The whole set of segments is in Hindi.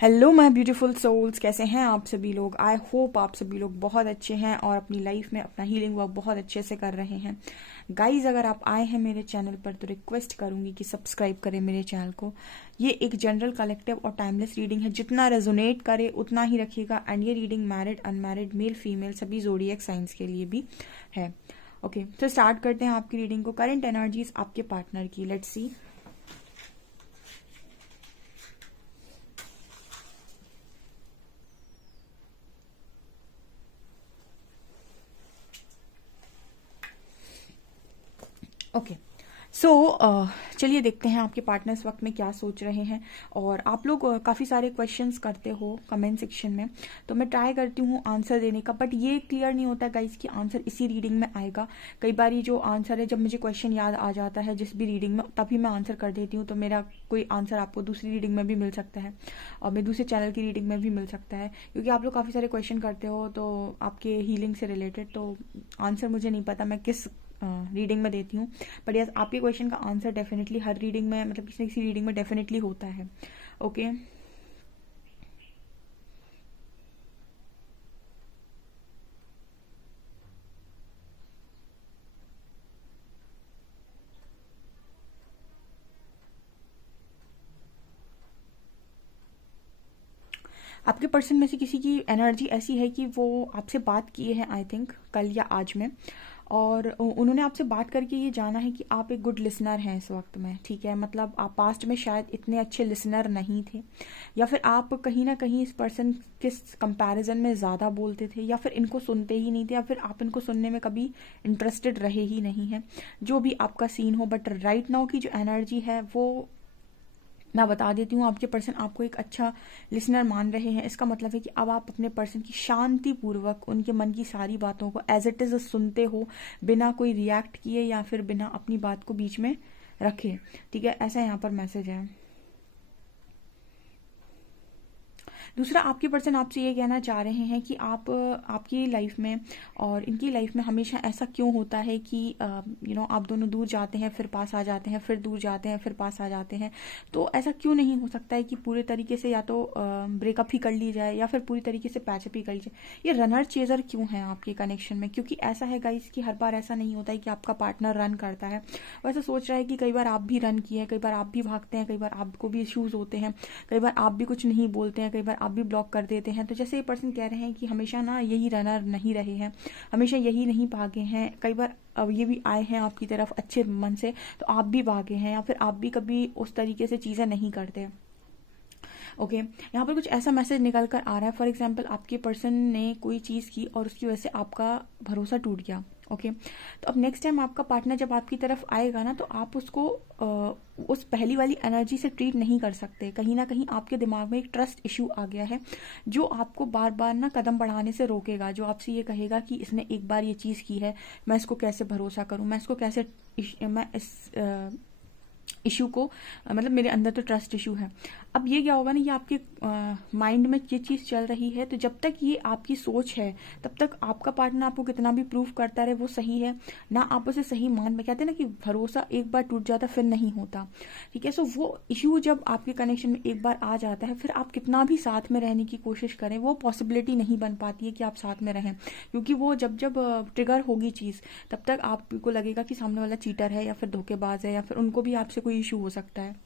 हेलो माय ब्यूटीफुल सोल्स, कैसे हैं आप सभी लोग। आई होप आप सभी लोग बहुत अच्छे हैं और अपनी लाइफ में अपना हीलिंग वर्क बहुत अच्छे से कर रहे हैं। गाइज, अगर आप आए हैं मेरे चैनल पर तो रिक्वेस्ट करूंगी कि सब्सक्राइब करें मेरे चैनल को। ये एक जनरल, कलेक्टिव और टाइमलेस रीडिंग है। जितना रेजोनेट करे उतना ही रखिएगा। एंड ये reading married, unmarried, male, female सभी ज़ोडिएक साइंस के लिए भी है। ओके, तो स्टार्ट करते हैं आपकी रीडिंग को। करंट एनर्जीज आपके पार्टनर की, लेट्स सी। ओके, सो चलिए देखते हैं आपके पार्टनर इस वक्त में क्या सोच रहे हैं। और आप लोग काफ़ी सारे क्वेश्चंस करते हो कमेंट सेक्शन में, तो मैं ट्राई करती हूँ आंसर देने का। बट ये क्लियर नहीं होता गाइस कि आंसर इसी रीडिंग में आएगा। कई बार ये जो आंसर है, जब मुझे क्वेश्चन याद आ जाता है जिस भी रीडिंग में, तभी मैं आंसर कर देती हूँ। तो मेरा कोई आंसर आपको दूसरी रीडिंग में भी मिल सकता है और मेरे दूसरे चैनल की रीडिंग में भी मिल सकता है, क्योंकि आप लोग काफ़ी सारे क्वेश्चन करते हो तो आपके हीलिंग से रिलेटेड। तो आंसर मुझे नहीं पता मैं किस रीडिंग में देती हूँ। बट यस, आपके क्वेश्चन का आंसर डेफिनेटली हर रीडिंग में, मतलब किसी न किसी रीडिंग में डेफिनेटली होता है। ओके, आपके पर्सन में से किसी की एनर्जी ऐसी है कि वो आपसे बात किए हैं, आई थिंक कल या आज में। और उन्होंने आपसे बात करके ये जाना है कि आप एक गुड लिसनर हैं इस वक्त में। ठीक है, मतलब आप पास्ट में शायद इतने अच्छे लिसनर नहीं थे, या फिर आप कहीं ना कहीं इस पर्सन के कंपैरिजन में ज़्यादा बोलते थे, या फिर इनको सुनते ही नहीं थे, या फिर आप इनको सुनने में कभी इंटरेस्टेड रहे ही नहीं हैं। जो भी आपका सीन हो, बट राइट नाउ की जो एनर्जी है वो मैं बता देती हूँ। आपके पर्सन आपको एक अच्छा लिसनर मान रहे हैं। इसका मतलब है कि अब आप अपने पर्सन की शांति पूर्वक उनके मन की सारी बातों को एज इट इज सुनते हो, बिना कोई रिएक्ट किए या फिर बिना अपनी बात को बीच में रखे। ठीक है, ऐसा यहाँ पर मैसेज है। दूसरा, आपके पर्सन आपसे ये कहना चाह रहे हैं कि आप आपकी लाइफ में और इनकी लाइफ में हमेशा ऐसा क्यों होता है कि आप दोनों दूर जाते हैं, फिर पास आ जाते हैं, फिर दूर जाते हैं, फिर पास आ जाते हैं। तो ऐसा क्यों नहीं हो सकता है कि पूरे तरीके से या तो ब्रेकअप ही कर ली जाए या फिर पूरी तरीके से पैचअप ही कर ली जाए। ये रनर चेजर क्यों है आपके कनेक्शन में? क्योंकि ऐसा है गाइस कि हर बार ऐसा नहीं होता है कि आपका पार्टनर रन करता है। वैसा सोच रहा है कि कई बार आप भी रन किए हैं, कई बार आप भी भागते हैं, कई बार आपको भी इश्यूज होते हैं, कई बार आप भी कुछ नहीं बोलते हैं, कई बार आप भी ब्लॉक कर देते हैं। तो जैसे ये पर्सन कह रहे हैं कि हमेशा ना यही रनर नहीं रहे हैं, हमेशा यही नहीं भागे हैं। कई बार अब ये भी आए हैं आपकी तरफ अच्छे मन से, तो आप भी भागे हैं, या फिर आप भी कभी उस तरीके से चीज़ें नहीं करते। ओके, यहाँ पर कुछ ऐसा मैसेज निकल कर आ रहा है। फॉर एग्जाम्पल, आपके पर्सन ने कोई चीज़ की और उसकी वजह से आपका भरोसा टूट गया। ओके, तो अब नेक्स्ट टाइम आपका पार्टनर जब आपकी तरफ आएगा ना, तो आप उसको उस पहली वाली एनर्जी से ट्रीट नहीं कर सकते। कहीं ना कहीं आपके दिमाग में एक ट्रस्ट इशू आ गया है, जो आपको बार बार ना कदम बढ़ाने से रोकेगा, जो आपसे ये कहेगा कि इसने एक बार ये चीज़ की है, मैं इसको कैसे भरोसा करूं, मैं इसको कैसे मैं इस इशू को मतलब मेरे अंदर तो ट्रस्ट इशू है। अब ये क्या होगा ना, ये आपके माइंड में ये चीज़ चल रही है। तो जब तक ये आपकी सोच है, तब तक आपका पार्टनर आपको कितना भी प्रूव करता रहे वो सही है ना, आप उसे सही मान में। कहते हैं ना कि भरोसा एक बार टूट जाता फिर नहीं होता। ठीक है, सो वो इशू जब आपके कनेक्शन में एक बार आ जाता है, फिर आप कितना भी साथ में रहने की कोशिश करें, वो पॉसिबिलिटी नहीं बन पाती है कि आप साथ में रहें। क्योंकि वो जब जब ट्रिगर होगी चीज़, तब तक आपको लगेगा कि सामने वाला चीटर है या फिर धोखेबाज है, या फिर उनको भी आपसे कोई इशू हो सकता है।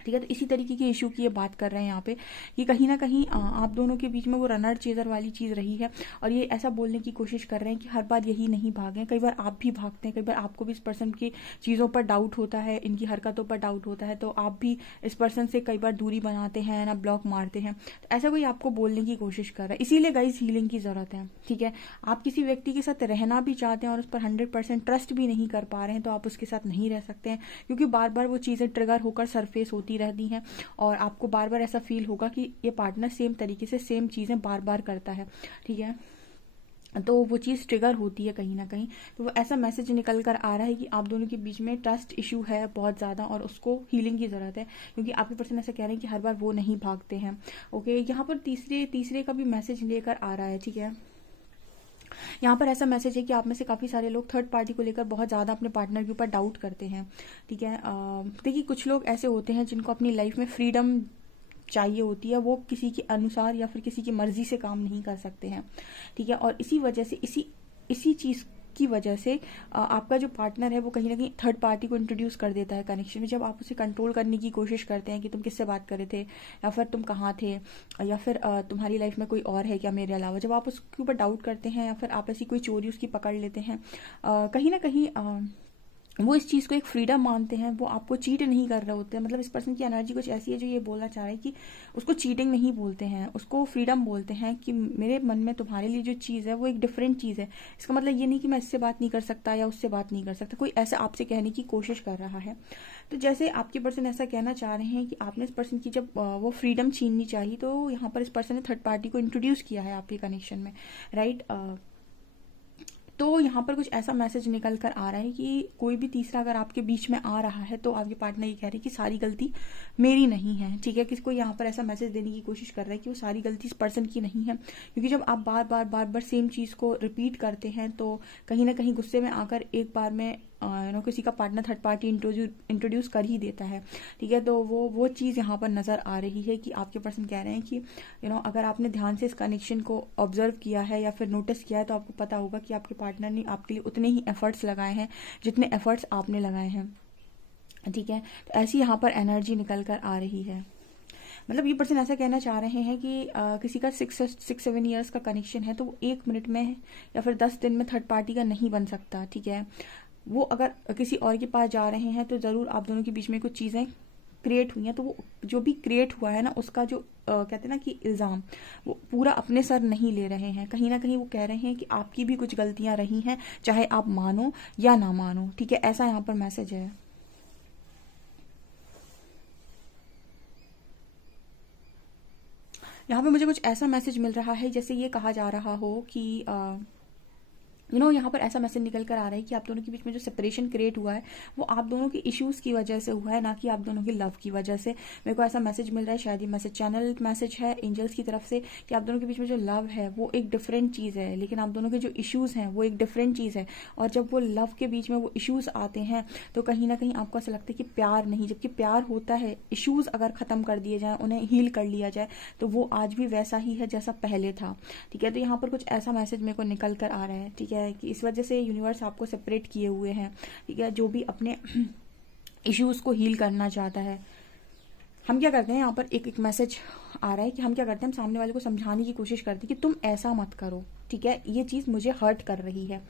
ठीक है, तो इसी तरीके के इशू की ये बात कर रहे हैं यहाँ पे कि कहीं ना कहीं आप दोनों के बीच में वो रनर चेजर वाली चीज़ रही है। और ये ऐसा बोलने की कोशिश कर रहे हैं कि हर बार यही नहीं भागें, कई बार आप भी भागते हैं, कई बार आपको भी इस पर्सन की चीज़ों पर डाउट होता है, इनकी हरकतों पर डाउट होता है, तो आप भी इस पर्सन से कई बार दूरी बनाते हैं ना, ब्लॉक मारते हैं। तो ऐसा कोई आपको बोलने की कोशिश कर रहा है, इसीलिए गाइस हीलिंग की ज़रूरत है। ठीक है, आप किसी व्यक्ति के साथ रहना भी चाहते हैं और उस पर 100% ट्रस्ट भी नहीं कर पा रहे हैं, तो आप उसके साथ नहीं रह सकते हैं, क्योंकि बार बार वो चीज़ें ट्रिगर होकर सरफेस होती रहती हैं और आपको बार बार ऐसा फील होगा कि ये पार्टनर सेम तरीके से सेम चीज़ें बार बार करता है। ठीक है, तो वो चीज़ ट्रिगर होती है कहीं ना कहीं। तो वो ऐसा मैसेज निकल कर आ रहा है कि आप दोनों के बीच में ट्रस्ट इशू है बहुत ज़्यादा, और उसको हीलिंग की ज़रूरत है, क्योंकि आपके पर्सन ऐसा कह रहे हैं कि हर बार वो नहीं भागते हैं। ओके, यहाँ पर तीसरे का भी मैसेज लेकर आ रहा है। ठीक है, यहाँ पर ऐसा मैसेज है कि आप में से काफ़ी सारे लोग थर्ड पार्टी को लेकर बहुत ज़्यादा अपने पार्टनर के ऊपर डाउट करते हैं। ठीक है, देखिए कुछ लोग ऐसे होते हैं जिनको अपनी लाइफ में फ्रीडम चाहिए होती है वो किसी के अनुसार या फिर किसी की मर्जी से काम नहीं कर सकते हैं, ठीक है। और इसी वजह से इसी चीज़ की वजह से आपका जो पार्टनर है वो कहीं ना कहीं थर्ड पार्टी को इंट्रोड्यूस कर देता है कनेक्शन में। जब आप उसे कंट्रोल करने की कोशिश करते हैं कि तुम किससे बात कर रहे थे, या फिर तुम कहाँ थे, या फिर तुम्हारी लाइफ में कोई और है क्या मेरे अलावा, जब आप उसके ऊपर डाउट करते हैं या फिर आप ऐसी कोई चोरी उसकी पकड़ लेते हैं, कहीं ना कहीं वो इस चीज़ को एक फ्रीडम मानते हैं, वो आपको चीट नहीं कर रहे होते हैं। मतलब इस पर्सन की एनर्जी कुछ ऐसी है जो ये बोलना चाह रहा है कि उसको चीटिंग नहीं बोलते हैं, उसको फ्रीडम बोलते हैं कि मेरे मन में तुम्हारे लिए जो चीज़ है वो एक डिफरेंट चीज़ है। इसका मतलब ये नहीं कि मैं इससे बात नहीं कर सकता या उससे बात नहीं कर सकता, कोई ऐसा आपसे कहने की कोशिश कर रहा है। तो जैसे आपके पर्सन ऐसा कहना चाह रहे हैं कि आपने इस पर्सन की जब वो फ्रीडम छीननी चाहिए, तो यहाँ पर इस पर्सन ने थर्ड पार्टी को इंट्रोड्यूस किया है आपके कनेक्शन में, राइट। तो यहाँ पर कुछ ऐसा मैसेज निकल कर आ रहा है कि कोई भी तीसरा अगर आपके बीच में आ रहा है तो आपके पार्टनर ये कह रहे हैं कि सारी गलती मेरी नहीं है, ठीक है। किसको यहाँ पर ऐसा मैसेज देने की कोशिश कर रहा है कि वो सारी गलती इस पर्सन की नहीं है, क्योंकि जब आप बार बार सेम चीज़ को रिपीट करते हैं तो कहीं ना कहीं गुस्से में आकर एक बार में किसी का पार्टनर थर्ड पार्टी इंट्रोड्यूस कर ही देता है, ठीक है। तो वो चीज़ यहाँ पर नज़र आ रही है कि आपके पर्सन कह रहे हैं कि अगर आपने ध्यान से इस कनेक्शन को ऑब्जर्व किया है या फिर नोटिस किया है तो आपको पता होगा कि आपके पार्टनर ने आपके लिए उतने ही एफर्ट्स लगाए हैं जितने एफर्ट्स आपने लगाए हैं, ठीक है। तो ऐसी यहाँ पर एनर्जी निकल कर आ रही है। मतलब ये पर्सन ऐसा कहना चाह रहे हैं कि किसी का 6-7 ईयर्स का कनेक्शन है तो वो 1 मिनट में या फिर 10 दिन में थर्ड पार्टी का नहीं बन सकता, ठीक है। वो अगर किसी और के पास जा रहे हैं तो ज़रूर आप दोनों के बीच में कुछ चीज़ें क्रिएट हुई हैं, तो वो जो भी क्रिएट हुआ है ना उसका जो कहते हैं ना कि इल्ज़ाम वो पूरा अपने सर नहीं ले रहे हैं। कहीं ना कहीं वो कह रहे हैं कि आपकी भी कुछ गलतियां रही हैं, चाहे आप मानो या ना मानो, ठीक है। ऐसा यहाँ पर मैसेज है। यहाँ पे मुझे कुछ ऐसा मैसेज मिल रहा है जैसे ये कहा जा रहा हो कि यहाँ पर ऐसा मैसेज निकल कर आ रहा है कि आप दोनों के बीच में जो सेपरेशन क्रिएट हुआ है वो आप दोनों के इश्यूज की वजह से हुआ है, ना कि आप दोनों के लव की वजह से। मेरे को ऐसा मैसेज मिल रहा है, शायद ये मैसेज चैनल मैसेज है एंजल्स की तरफ से, कि आप दोनों के बीच में जो लव है वो एक डिफरेंट चीज़ है, लेकिन आप दोनों के जो इश्यूज हैं वो एक डिफरेंट चीज़ है। और जब वो लव के बीच में वो इश्यूज आते हैं तो कहीं ना कहीं आपको ऐसा लगता है कि प्यार नहीं, जबकि प्यार होता है, इश्यूज अगर ख़त्म कर दिए जाए, उन्हें हील कर लिया जाए तो वो आज भी वैसा ही है जैसा पहले था, ठीक है। तो यहाँ पर कुछ ऐसा मैसेज मेरे को निकल कर आ रहा है, ठीक है, कि इस वजह से यूनिवर्स आपको सेपरेट किए हुए हैं, ठीक है। जो भी अपने इश्यूज को हील करना चाहता है, हम क्या करते हैं, यहाँ पर एक मैसेज आ रहा है कि हम क्या करते हैं, हम सामने वाले को समझाने की कोशिश करते हैं कि तुम ऐसा मत करो, ठीक है, ये चीज़ मुझे हर्ट कर रही है,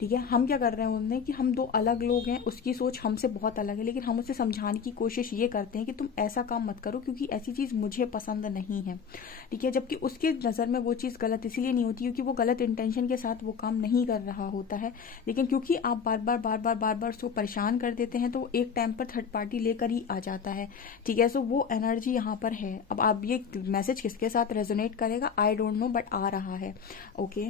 ठीक है। हम क्या कर रहे हैं उनमें कि हम दो अलग लोग हैं, उसकी सोच हमसे बहुत अलग है, लेकिन हम उसे समझाने की कोशिश ये करते हैं कि तुम ऐसा काम मत करो क्योंकि ऐसी चीज़ मुझे पसंद नहीं है, ठीक है। जबकि उसके नज़र में वो चीज़ गलत इसलिए नहीं होती क्योंकि वो गलत इंटेंशन के साथ वो काम नहीं कर रहा होता है, लेकिन क्योंकि आप बार बार उसको परेशान कर देते हैं तो वो एक टाइम पर थर्ड पार्टी लेकर ही आ जाता है, ठीक है। सो वो एनर्जी यहाँ पर है। अब आप ये मैसेज किसके साथ रेजोनेट करेगा आई डोंट नो, बट आ रहा है, ओके।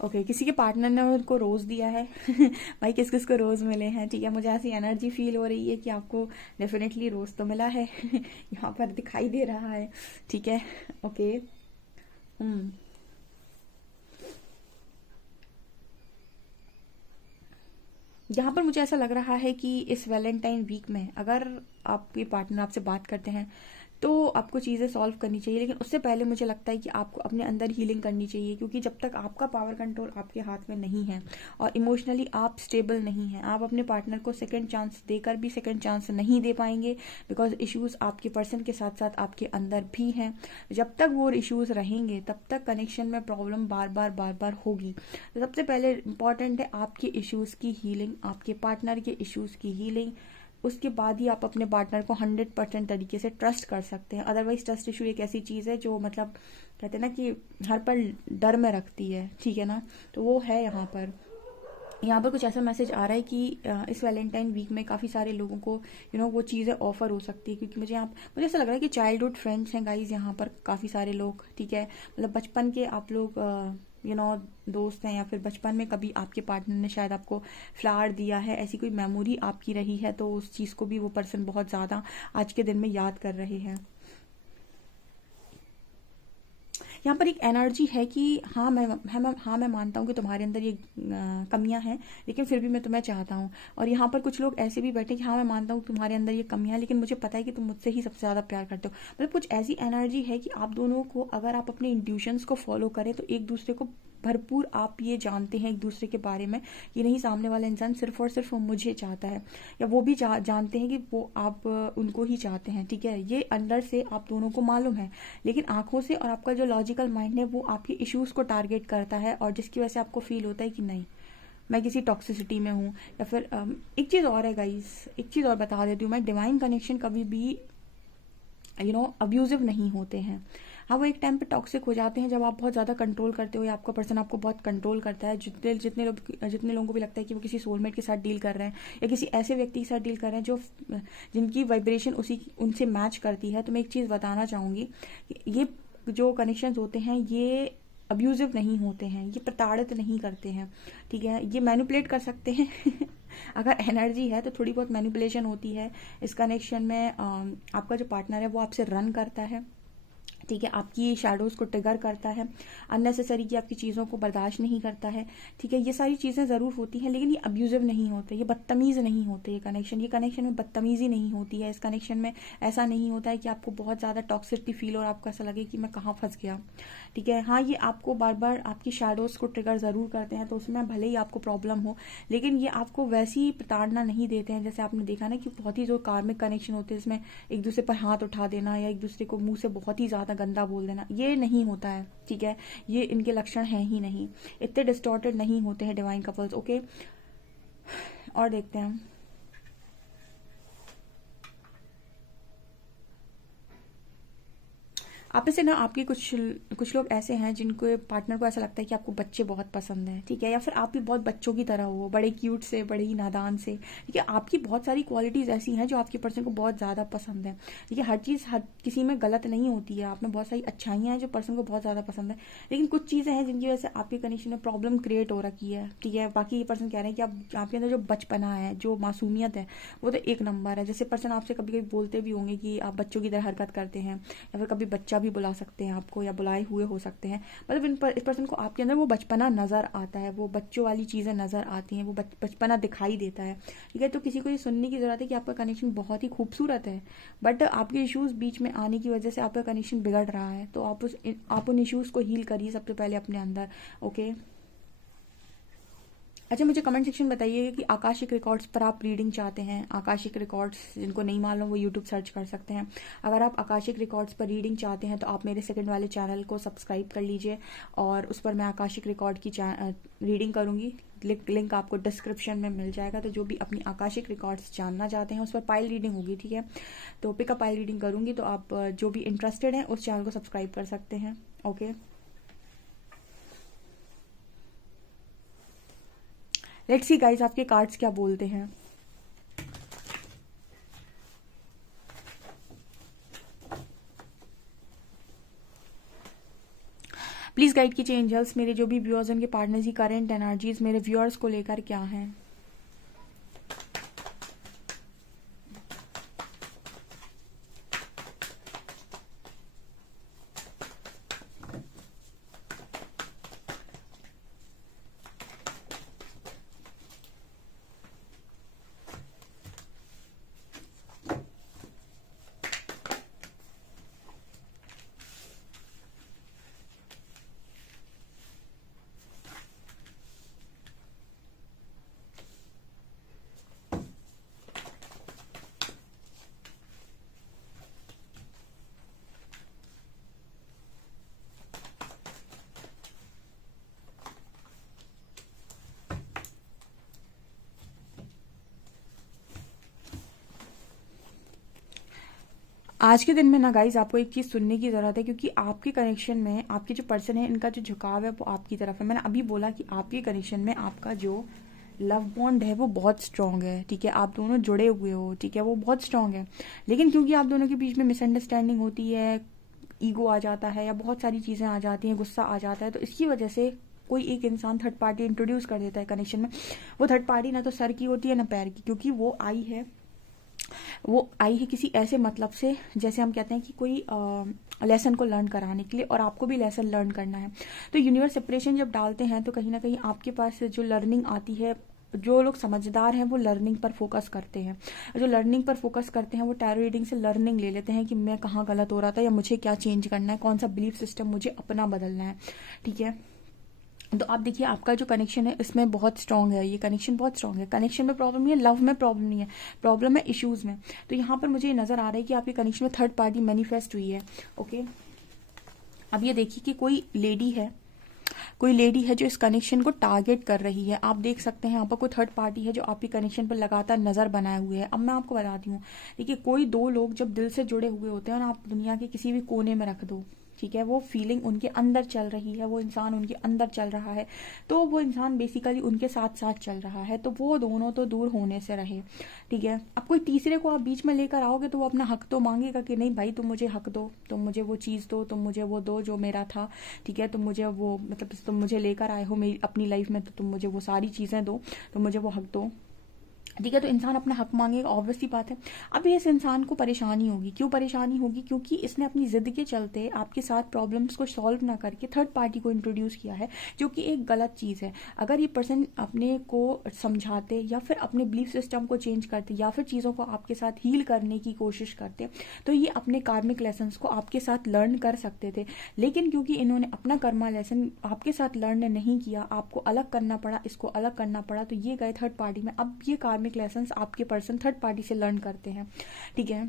ओके किसी के पार्टनर ने उनको रोज़ दिया है भाई किस किस को रोज़ मिले हैं, ठीक है। मुझे ऐसी एनर्जी फील हो रही है कि आपको डेफिनेटली रोज़ तो मिला है यहाँ पर दिखाई दे रहा है, ठीक है, ओके। यहाँ पर मुझे ऐसा लग रहा है कि इस वैलेंटाइन वीक में अगर आपके पार्टनर आपसे बात करते हैं तो आपको चीज़ें सॉल्व करनी चाहिए, लेकिन उससे पहले मुझे लगता है कि आपको अपने अंदर हीलिंग करनी चाहिए, क्योंकि जब तक आपका पावर कंट्रोल आपके हाथ में नहीं है और इमोशनली आप स्टेबल नहीं हैं, आप अपने पार्टनर को सेकंड चांस देकर भी सेकंड चांस नहीं दे पाएंगे, बिकॉज इश्यूज आपके पर्सन के साथ साथ आपके अंदर भी हैं। जब तक वो इश्यूज रहेंगे तब तक कनेक्शन में प्रॉब्लम बार बार होगी। तो सबसे पहले इंपॉर्टेंट है आपके इश्यूज की हीलिंग, आपके पार्टनर के इश्यूज की हीलिंग, उसके बाद ही आप अपने पार्टनर को 100% तरीके से ट्रस्ट कर सकते हैं। अदरवाइज ट्रस्ट इशू एक ऐसी चीज़ है जो मतलब कहते हैं ना कि हर पल डर में रखती है, ठीक है ना। तो वो है यहाँ पर कुछ ऐसा मैसेज आ रहा है कि इस वैलेंटाइन वीक में काफ़ी सारे लोगों को वो चीज़ें ऑफर हो सकती है, क्योंकि मुझे ऐसा लग रहा है कि चाइल्डहुड फ्रेंड्स हैं गाइज यहाँ पर काफ़ी सारे लोग, ठीक है। मतलब बचपन के आप लोग दोस्त हैं, या फिर बचपन में कभी आपके पार्टनर ने शायद आपको फ्लावर दिया है, ऐसी कोई मेमोरी आपकी रही है, तो उस चीज़ को भी वो पर्सन बहुत ज़्यादा आज के दिन में याद कर रहे हैं। यहाँ पर एक एनर्जी है कि हाँ मैं मानता हूँ कि तुम्हारे अंदर ये कमियां हैं, लेकिन फिर भी मैं तुम्हें चाहता हूँ। और यहाँ पर कुछ लोग ऐसे भी बैठे कि हाँ मैं मानता हूँ तुम्हारे अंदर ये कमियां हैं, लेकिन मुझे पता है कि तुम मुझसे ही सबसे ज़्यादा प्यार करते हो। मतलब कुछ ऐसी एनर्जी है कि आप दोनों को, अगर आप अपने इंट्यूशंस को फॉलो करें तो एक दूसरे को भरपूर आप ये जानते हैं एक दूसरे के बारे में, ये नहीं सामने वाला इंसान सिर्फ और सिर्फ मुझे चाहता है, या वो भी जानते हैं कि वो आप उनको ही चाहते हैं, ठीक है। ये अंदर से आप दोनों को मालूम है, लेकिन आंखों से और आपका जो लॉजिकल माइंड है वो आपके इश्यूज को टारगेट करता है, और जिसकी वजह से आपको फील होता है कि नहीं मैं किसी टॉक्सिसिटी में हूँ। या फिर एक चीज़ और है गाइस, एक चीज़ और बता देती हूँ मैं, डिवाइन कनेक्शन कभी भी अब्यूजिव नहीं होते हैं। हाँ, वो एक टाइम पे टॉक्सिक हो जाते हैं जब आप बहुत ज़्यादा कंट्रोल करते हो, या आपका पर्सन आपको बहुत कंट्रोल करता है। जितने लोगों को भी लगता है कि वो किसी सोलमेट के साथ डील कर रहे हैं, या किसी ऐसे व्यक्ति के साथ डील कर रहे हैं जिनकी वाइब्रेशन उनसे मैच करती है। तो मैं एक चीज़ बताना चाहूँगी, ये जो कनेक्शंस होते हैं ये अब्यूजिव नहीं होते हैं, ये प्रताड़ित नहीं करते हैं, ठीक है। ये मैनिपुलेट कर सकते हैं अगर एनर्जी है तो थोड़ी बहुत मैनिपुलेशन होती है इस कनेक्शन में। आपका जो पार्टनर है वो आपसे रन करता है, ठीक है, आपकी शैडोज को ट्रिगर करता है, अननेसेसरी की आपकी चीज़ों को बर्दाश्त नहीं करता है, ठीक है। ये सारी चीज़ें ज़रूर होती हैं, लेकिन ये अब्यूजिव नहीं होते, ये बदतमीज़ नहीं होते। ये कनेक्शन में बदतमीज़ी नहीं होती है। इस कनेक्शन में ऐसा नहीं होता है कि आपको बहुत ज़्यादा टॉक्सिसिटी फील और आपको ऐसा लगे कि मैं कहाँ फंस गया, ठीक है। हाँ, ये आपको बार बार आपकी शैडोज को ट्रिगर ज़रूर करते हैं, तो उसमें भले ही आपको प्रॉब्लम हो, लेकिन ये आपको वैसी प्रताड़ना नहीं देते हैं। जैसे आपने देखा ना कि बहुत ही जो कार्मिक कनेक्शन होते हैं इसमें एक दूसरे पर हाथ उठा देना, या एक दूसरे को मुंह से बहुत ही ज़्यादा गंदा बोल देना, ये नहीं होता है, ठीक है। ये इनके लक्षण हैं ही नहीं, इतने डिस्टॉर्टेड नहीं होते हैं डिवाइन कपल्स, ओके। और देखते हैं, आप में से ना आपके कुछ लोग ऐसे हैं जिनको पार्टनर को ऐसा लगता है कि आपको बच्चे बहुत पसंद हैं, ठीक है, या फिर आप भी बहुत बच्चों की तरह हो, बड़े क्यूट से, बड़े ही नादान से, ठीक है। आपकी बहुत सारी क्वालिटीज ऐसी हैं जो आपके पर्सन को बहुत ज़्यादा पसंद है, ठीक है। हर चीज़ हर किसी में गलत नहीं होती है, आप में बहुत सारी अच्छाइयाँ हैं जो पर्सन को बहुत ज़्यादा पसंद है, लेकिन कुछ चीज़ें हैं जिनकी वजह से आपके कनेक्शन में प्रॉब्लम क्रिएट हो रखी है, ठीक है। बाकी ये पर्सन कह रहे हैं कि आपके अंदर जो बचपना है, जो मासूमियत है, वो तो एक नंबर है। जैसे पर्सन आपसे कभी कभी बोलते भी होंगे कि आप बच्चों की तरह हरकत करते हैं, या फिर कभी बच्चा भी बुला सकते हैं आपको, या बुलाए हुए हो सकते हैं। मतलब इस पर्सन को आपके अंदर वो बचपना नजर आता है, वो बच्चों वाली चीजें नजर आती हैं, वो बचपना दिखाई देता है, ठीक है। तो किसी को ये सुनने की जरूरत है कि आपका कनेक्शन बहुत ही खूबसूरत है, बट आपके इश्यूज बीच में आने की वजह से आपका कनेक्शन बिगड़ रहा है। तो आप उन इश्यूज को हील करिए सबसे पहले अपने अंदर, ओके। अच्छा, मुझे कमेंट सेक्शन में बताइए कि आकाशिक रिकॉर्ड्स पर आप रीडिंग चाहते हैं। आकाशिक रिकॉर्ड्स जिनको नहीं मालूम वो यूट्यूब सर्च कर सकते हैं। अगर आप आकाशिक रिकॉर्ड्स पर रीडिंग चाहते हैं तो आप मेरे सेकंड वाले चैनल को सब्सक्राइब कर लीजिए, और उस पर मैं आकाशिक रिकॉर्ड की रीडिंग करूंगी। लिंक आपको डिस्क्रिप्शन में मिल जाएगा। तो जो भी अपनी आकाशिक रिकॉर्ड्स जानना चाहते हैं उस पर पाइल रीडिंग होगी, ठीक है। तो पिकअप पाइल रीडिंग करूंगी, तो आप जो भी इंटरेस्टेड हैं उस चैनल को सब्सक्राइब कर सकते हैं, ओके। लेट्स सी गाइस आपके कार्ड्स क्या बोलते हैं। प्लीज गाइड कीजिए एंजल्स, मेरे जो भी व्यूअर्स उनके पार्टनर्स की करंट एनर्जीज मेरे व्यूअर्स को लेकर क्या है। आज के दिन में ना गाइज आपको एक चीज सुनने की जरूरत है, क्योंकि आपके कनेक्शन में आपके जो पर्सन है इनका जो झुकाव है वो आपकी तरफ है। मैंने अभी बोला कि आपके कनेक्शन में आपका जो लव बॉन्ड है वो बहुत स्ट्रांग है, ठीक है। आप दोनों जुड़े हुए हो, ठीक है, वो बहुत स्ट्रांग है, लेकिन क्योंकि आप दोनों के बीच में मिसअंडरस्टैंडिंग होती है, ईगो आ जाता है, या बहुत सारी चीजें आ जाती हैं, गुस्सा आ जाता है, तो इसकी वजह से कोई एक इंसान थर्ड पार्टी इंट्रोड्यूस कर देता है कनेक्शन में। वो थर्ड पार्टी ना तो सर की होती है ना पैर की, क्योंकि वो आई है किसी ऐसे मतलब से, जैसे हम कहते हैं कि कोई लेसन को लर्न कराने के लिए, और आपको भी लेसन लर्न करना है। तो यूनिवर्स सेपरेशन जब डालते हैं तो कहीं ना कहीं आपके पास जो लर्निंग आती है, जो लोग समझदार हैं वो लर्निंग पर फोकस करते हैं, जो लर्निंग पर फोकस करते हैं वो टैरो रीडिंग से लर्निंग ले लेते हैं कि मैं कहाँ गलत हो रहा था, या मुझे क्या चेंज करना है, कौन सा बिलीफ सिस्टम मुझे अपना बदलना है। ठीक है, तो आप देखिए आपका जो कनेक्शन है इसमें बहुत स्ट्रांग है, ये कनेक्शन बहुत स्ट्रांग है। कनेक्शन में प्रॉब्लम नहीं है, लव में प्रॉब्लम नहीं है, प्रॉब्लम है इश्यूज में। तो यहाँ पर मुझे नजर आ रहा है कि आपके कनेक्शन में थर्ड पार्टी मैनिफेस्ट हुई है। ओके, अब ये देखिए कि कोई लेडी है, कोई लेडी है जो इस कनेक्शन को टारगेट कर रही है। आप देख सकते हैं यहाँ पर कोई थर्ड पार्टी है जो आपके कनेक्शन पर लगातार नजर बनाए हुए है। अब मैं आपको बताती हूँ, देखिए कोई दो लोग जब दिल से जुड़े हुए होते हैं और आप दुनिया के किसी भी कोने में रख दो, ठीक है, वो फीलिंग उनके अंदर चल रही है, वो इंसान उनके अंदर चल रहा है, तो वो इंसान बेसिकली उनके साथ साथ चल रहा है, तो वो दोनों तो दूर होने से रहे। ठीक है, अब कोई तीसरे को आप बीच में लेकर आओगे तो वो अपना हक तो मांगेगा कि नहीं भाई तुम मुझे हक दो, तुम मुझे वो चीज़ दो, तुम मुझे वो दो जो मेरा था। ठीक है, तुम मुझे वो मतलब तुम मुझे लेकर आए हो मेरी अपनी लाइफ में, तो तुम मुझे वो सारी चीज़ें दो, तुम मुझे वो हक दो। ठीक है, तो इंसान अपना हक मांगेगा, ऑब्वियस सी बात है। अब इस इंसान को परेशानी होगी, क्यों परेशानी होगी, क्योंकि इसने अपनी जिद के चलते आपके साथ प्रॉब्लम्स को सॉल्व ना करके थर्ड पार्टी को इंट्रोड्यूस किया है, जो कि एक गलत चीज़ है। अगर ये पर्सन अपने को समझाते या फिर अपने बिलीफ सिस्टम को चेंज करते या फिर चीज़ों को आपके साथ हील करने की कोशिश करते, तो ये अपने कार्मिक लेसन्स को आपके साथ लर्न कर सकते थे। लेकिन क्योंकि इन्होंने अपना कर्मा लेसन आपके साथ लर्न नहीं किया, आपको अलग करना पड़ा, इसको अलग करना पड़ा, तो ये गए थर्ड पार्टी में। अब ये कार्मिक लेसन्स आपके पर्सन थर्ड पार्टी से लर्न करते हैं। ठीक है,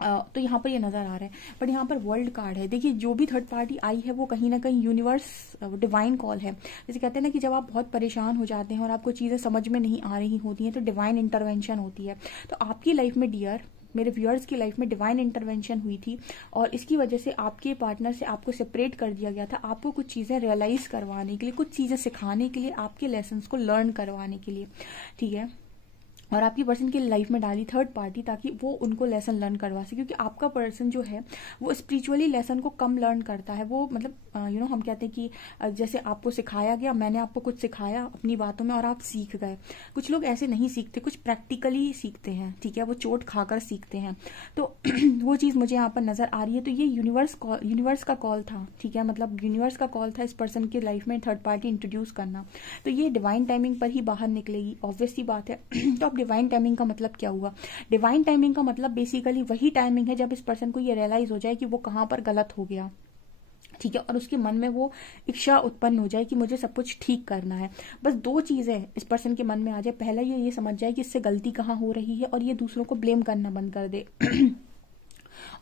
तो यहाँ पर ये नजर आ रहा है, बट यहाँ पर वर्ल्ड कार्ड है। देखिए जो भी थर्ड पार्टी आई है वो कहीं ना कहीं यूनिवर्स डिवाइन कॉल है। जैसे कहते हैं ना कि जब आप बहुत परेशान हो जाते हैं और आपको चीज़ें समझ में नहीं आ रही होती हैं तो डिवाइन इंटरवेंशन होती है। तो आपकी लाइफ में डियर, मेरे व्यूअर्स की लाइफ में डिवाइन इंटरवेंशन हुई थी, और इसकी वजह से आपके पार्टनर से आपको सेपरेट कर दिया गया था, आपको कुछ चीज़ें रियलाइज करवाने के लिए, कुछ चीज़ें सिखाने के लिए, आपके लेसन्स को लर्न करवाने के लिए। ठीक है, और आपकी पर्सन की लाइफ में डाली थर्ड पार्टी ताकि वो उनको लेसन लर्न करवा सके, क्योंकि आपका पर्सन जो है वो स्पिरिचुअली लेसन को कम लर्न करता है। वो मतलब हम कहते हैं कि जैसे आपको सिखाया गया, मैंने आपको कुछ सिखाया अपनी बातों में और आप सीख गए। कुछ लोग ऐसे नहीं सीखते, कुछ प्रैक्टिकली सीखते हैं। ठीक है, वो चोट खाकर सीखते हैं। तो वो चीज़ मुझे यहाँ पर नजर आ रही है। तो ये यूनिवर्स का कॉल था। ठीक है, मतलब यूनिवर्स का कॉल था इस पर्सन की लाइफ में थर्ड पार्टी इंट्रोड्यूस करना। तो ये डिवाइन टाइमिंग पर ही बाहर निकलेगी, ऑब्वियस सी बात है। तो अब डिवाइन टाइमिंग का मतलब क्या हुआ? डिवाइन टाइमिंग का मतलब बेसिकली वही टाइमिंग है जब इस पर्सन को ये रियलाइज हो जाए कि वो कहाँ पर गलत हो गया। ठीक है, और उसके मन में वो इच्छा उत्पन्न हो जाए कि मुझे सब कुछ ठीक करना है। बस दो चीजें इस पर्सन के मन में आ जाए। पहला ये समझ जाए कि इससे गलती कहाँ हो रही है और ये दूसरों को ब्लेम करना बंद कर दे।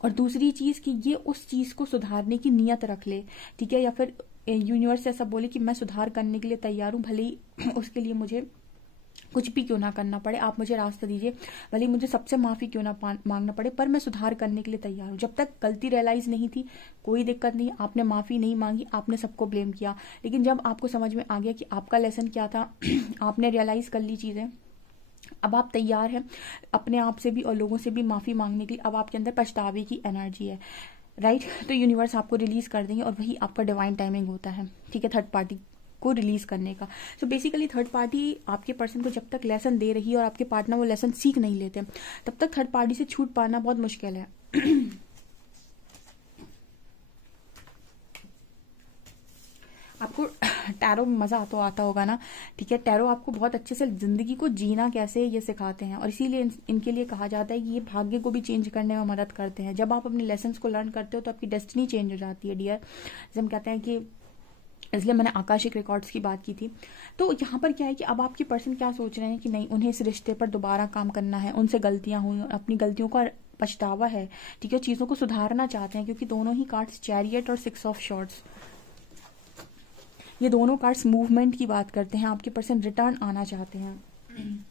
और दूसरी चीज कि ये उस चीज को सुधारने की नीयत रख ले। ठीक है, या फिर यूनिवर्स ऐसा बोले कि मैं सुधार करने के लिए तैयार हूँ, भले ही उसके लिए मुझे कुछ भी क्यों ना करना पड़े, आप मुझे रास्ता दीजिए, भले मुझे सबसे माफी क्यों ना मांगना पड़े, पर मैं सुधार करने के लिए तैयार हूँ। जब तक गलती रियलाइज नहीं थी कोई दिक्कत नहीं, आपने माफी नहीं मांगी, आपने सबको ब्लेम किया। लेकिन जब आपको समझ में आ गया कि आपका लेसन क्या था, आपने रियलाइज कर ली चीजें, अब आप तैयार हैं अपने आप से भी और लोगों से भी माफी मांगने के लिए। अब आपके अंदर पछतावे की एनर्जी है, राइट? तो यूनिवर्स आपको रिलीज कर देंगे और वही आपका डिवाइन टाइमिंग होता है। ठीक है, थर्ड पार्टी को रिलीज करने का। सो बेसिकली थर्ड पार्टी आपके पर्सन को जब तक लेसन दे रही है और आपके पार्टनर वो लेसन सीख नहीं लेते, तब तक थर्ड पार्टी से छूट पाना बहुत मुश्किल है। आपको टैरो में मजा तो आता होगा ना। ठीक है, टैरो आपको बहुत अच्छे से जिंदगी को जीना कैसे ये सिखाते हैं, और इसीलिए इनके लिए कहा जाता है कि ये भाग्य को भी चेंज करने में मदद करते हैं। जब आप अपने लेसन्स को लर्न करते हो तो आपकी डेस्टिनी चेंज हो जाती है डियर। जैसे हम कहते हैं कि, इसलिए मैंने आकाशिक रिकॉर्ड्स की बात की थी। तो यहाँ पर क्या है कि अब आपके पर्सन क्या सोच रहे हैं कि नहीं, उन्हें इस रिश्ते पर दोबारा काम करना है, उनसे गलतियां हुई, अपनी गलतियों का पछतावा है। ठीक है, चीजों को सुधारना चाहते हैं, क्योंकि दोनों ही कार्ड्स चैरियट और 6 ऑफ शॉर्ट्स, ये दोनों कार्ड्स मूवमेंट की बात करते हैं। आपके पर्सन रिटर्न आना चाहते हैं।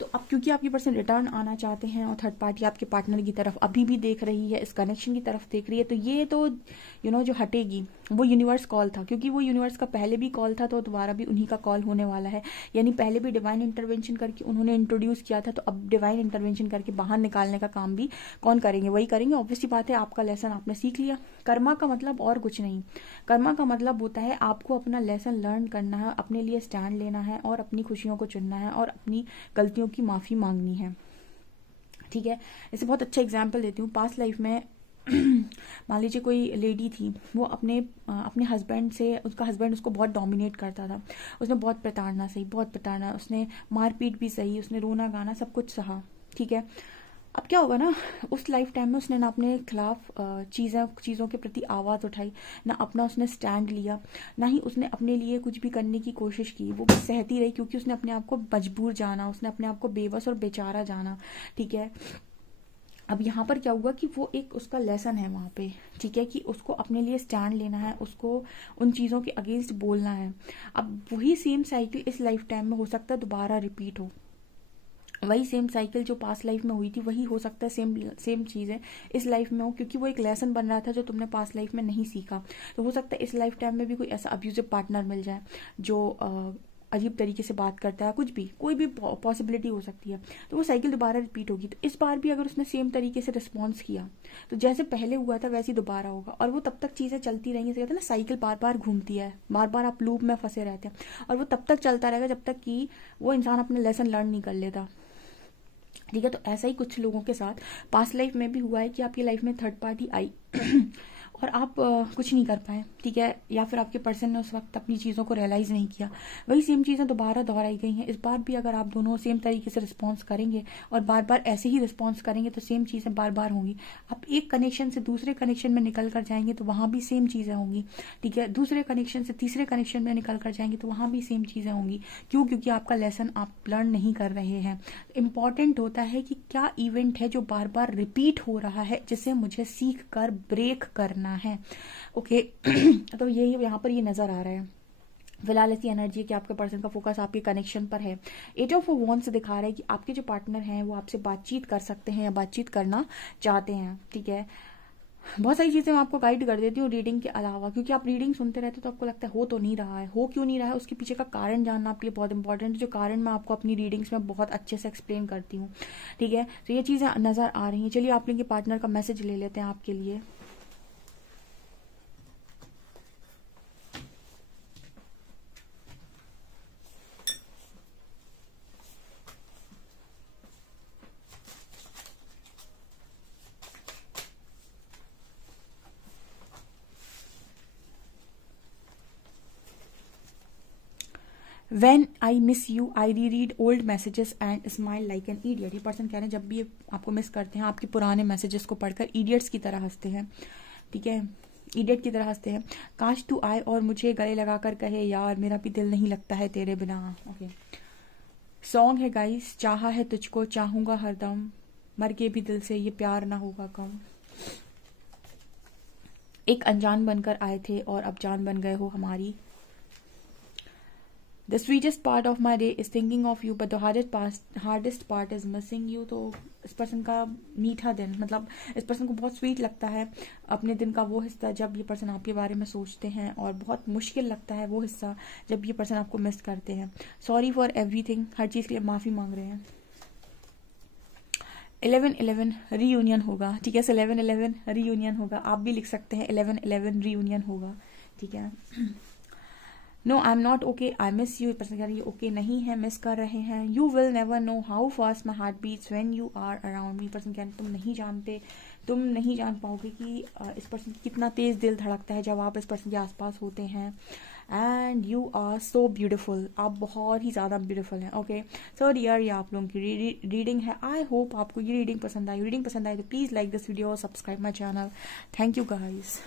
तो अब क्योंकि आपकी पर्सन रिटर्न आना चाहते हैं और थर्ड पार्टी आपके पार्टनर की तरफ अभी भी देख रही है, इस कनेक्शन की तरफ देख रही है, तो ये तो जो हटेगी वो यूनिवर्स कॉल था, क्योंकि वो यूनिवर्स का पहले भी कॉल था तो दोबारा भी उन्हीं का कॉल होने वाला है। यानी पहले भी डिवाइन इंटरवेंशन करके उन्होंने इंट्रोड्यूस किया था, तो अब डिवाइन इंटरवेंशन करके बाहर निकालने का काम भी कौन करेंगे? वही करेंगे। ऑब्वियसली बात है, आपका लेसन आपने सीख लिया। कर्मा का मतलब और कुछ नहीं, कर्मा का मतलब होता है आपको अपना लेसन लर्न करना है, अपने लिए स्टैंड लेना है और अपनी खुशियों को चुनना है और अपनी गलतियों की माफी मांगनी है। ठीक है। जैसे बहुत अच्छा एग्जाम्पल देती हूँ, पास्ट लाइफ में मान लीजिए कोई लेडी थी, वो अपने हस्बैंड से, उसका हस्बैंड उसको बहुत डोमिनेट करता था, उसने बहुत प्रताड़ना सही, बहुत प्रताड़ना, उसने मारपीट भी सही, उसने रोना गाना सब कुछ सहा, ठीक है। अब क्या होगा ना, उस लाइफ टाइम में उसने ना अपने खिलाफ चीज़ों के प्रति आवाज़ उठाई, ना अपना उसने स्टैंड लिया, ना ही उसने अपने लिए कुछ भी करने की कोशिश की, वो बस सहती रही, क्योंकि उसने अपने आप को मजबूर जाना, उसने अपने आप को बेबस और बेचारा जाना, ठीक है। अब यहाँ पर क्या हुआ कि वो एक उसका लेसन है वहाँ पे, ठीक है, कि उसको अपने लिए स्टैंड लेना है, उसको उन चीज़ों के अगेंस्ट बोलना है। अब वही सेम साइकिल इस लाइफ टाइम में हो सकता है दोबारा रिपीट हो, वही सेम साइकिल जो पास्ट लाइफ में हुई थी वही हो सकता है सेम चीज़ें इस लाइफ में हो, क्योंकि वो एक लेसन बन रहा था जो तुमने पास्ट लाइफ में नहीं सीखा। तो हो सकता है इस लाइफ टाइम में भी कोई ऐसा अब्यूजिव पार्टनर मिल जाए जो अजीब तरीके से बात करता है, कुछ भी, कोई भी पॉसिबिलिटी हो सकती है। तो वो साइकिल दोबारा रिपीट होगी। तो इस बार भी अगर उसने सेम तरीके से रिस्पॉन्स किया तो जैसे पहले हुआ था वैसे ही दोबारा होगा, और वो तब तक चीज़ें चलती रहेंगी। कहते हैं ना, साइकिल बार बार घूमती है, बार बार आप लूप में फंसे रहते हैं, और वो तब तक चलता रहेगा जब तक कि वो इंसान अपने लेसन लर्न नहीं कर लेता, ठीक है। तो ऐसा ही कुछ लोगों के साथ पास्ट लाइफ में भी हुआ है कि आपकी लाइफ में थर्ड पार्टी आई और आप कुछ नहीं कर पाए, ठीक है, या फिर आपके पर्सन ने उस वक्त अपनी चीज़ों को रियलाइज़ नहीं किया। वही सेम चीज़ें दोबारा दोहराई गई हैं। इस बार भी अगर आप दोनों सेम तरीके से रिस्पॉन्स करेंगे और बार बार ऐसे ही रिस्पॉन्स करेंगे तो सेम चीज़ें बार बार होंगी। आप एक कनेक्शन से दूसरे कनेक्शन में निकल कर जाएंगे तो वहाँ भी सेम चीज़ें होंगी, ठीक है। दूसरे कनेक्शन से तीसरे कनेक्शन में निकल कर जाएंगे तो वहाँ भी सेम चीज़ें होंगी। क्यों? क्योंकि आपका लेसन आप लर्न नहीं कर रहे हैं। इम्पॉर्टेंट होता है कि क्या इवेंट है जो बार बार रिपीट हो रहा है, जिसे मुझे सीख कर ब्रेक करना है, ओके। तो यही यहाँ पर ये नजर आ रहा है। फिलहाल ऐसी एनर्जी है कि आपके पर्सन का फोकस आपके कनेक्शन पर है। एट ऑफ वॉन्ड्स दिखा रहा है कि आपके जो पार्टनर हैं वो आपसे बातचीत कर सकते हैं या बातचीत करना चाहते हैं, ठीक है। बहुत सारी चीज़ें मैं आपको गाइड कर देती हूँ रीडिंग के अलावा, क्योंकि आप रीडिंग सुनते रहते हो तो आपको लगता है हो तो नहीं रहा है, हो क्यों नहीं रहा है, उसके पीछे का कारण जानना आपके लिए बहुत इंपॉर्टेंट है, जो कारण मैं आपको अपनी रीडिंग्स में बहुत अच्छे से एक्सप्लेन करती हूँ, ठीक है। तो ये चीज़ें नज़र आ रही हैं। चलिए आप लोग के पार्टनर का मैसेज ले लेते हैं आपके लिए। When I miss you, I reread old messages and smile like an idiot। ये पर्सन कह रहे हैं जब भी आपको मिस करते हैं आपके पुराने मैसेजेस को पढ़कर इडियट्स की तरह हंसते हैं, ठीक है, इडियट की तरह हंसते हैं। काश तू आए और मुझे गले लगाकर कहे यार मेरा भी दिल नहीं लगता है तेरे बिना, ओके। सॉन्ग है गाइस, चाहा है तुझको चाहूंगा हरदम, मर के भी दिल से ये प्यार ना होगा कम। एक अनजान बनकर आए थे और अब जान बन गए हो हमारी। The sweetest part of my day is thinking of you, but the hardest part is missing you। तो इस पर्सन का मीठा दिन, मतलब इस पर्सन को बहुत स्वीट लगता है अपने दिन का वो हिस्सा जब ये पर्सन आपके बारे में सोचते हैं, और बहुत मुश्किल लगता है वो हिस्सा जब ये पर्सन आपको मिस करते हैं। सॉरी फॉर एवरीथिंग, हर चीज़ के लिए माफ़ी मांग रहे हैं। 11/11 रीयूनियन होगा, ठीक है। 11/11 रीयूनियन होगा, आप भी लिख सकते हैं 11/11 रीयूनियन होगा, ठीक है। No I am not okay, I miss you. Person कह रही है ओके नहीं है, मिस कर रहे हैं। You will never know how fast my heart beats when you are around me. Person कह रहे हैं तुम नहीं जान पाओगे कि इस पर्सन कितना तेज दिल धड़कता है जब आप इस पर्सन के आसपास होते हैं। And you are so beautiful, आप बहुत ही ज़्यादा ब्यूटिफुल हैं, ओके। सो डियर, ये आप लोगों की रीडिंग है। आई होप आपको ये रीडिंग पसंद आई। रीडिंग पसंद आई तो प्लीज़ लाइक दिस वीडियो और subscribe my channel. Thank you guys.